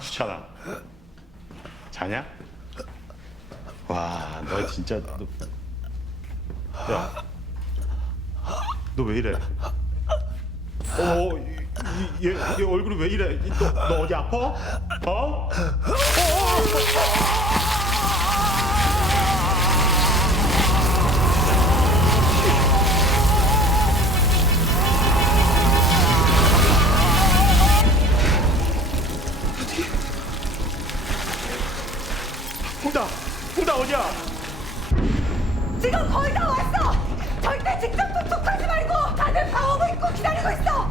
수찬아, 자냐? 와, 너 진짜 야, 너 왜 이래? 얘 얼굴이 왜 이래? 너 어디 아파? 어? 홍다 어디야? 지금 거의 다 왔어! 절대 직접 접촉하지 말고 다들 방어구 입고 기다리고 있어!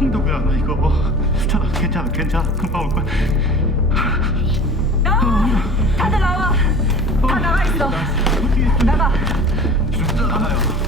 홍다 왜 안 와 이거? 수찬아, 괜찮아. 금방 올 거야. 나와! 다들 나와! 다 나가 있어! 나가! 나가요.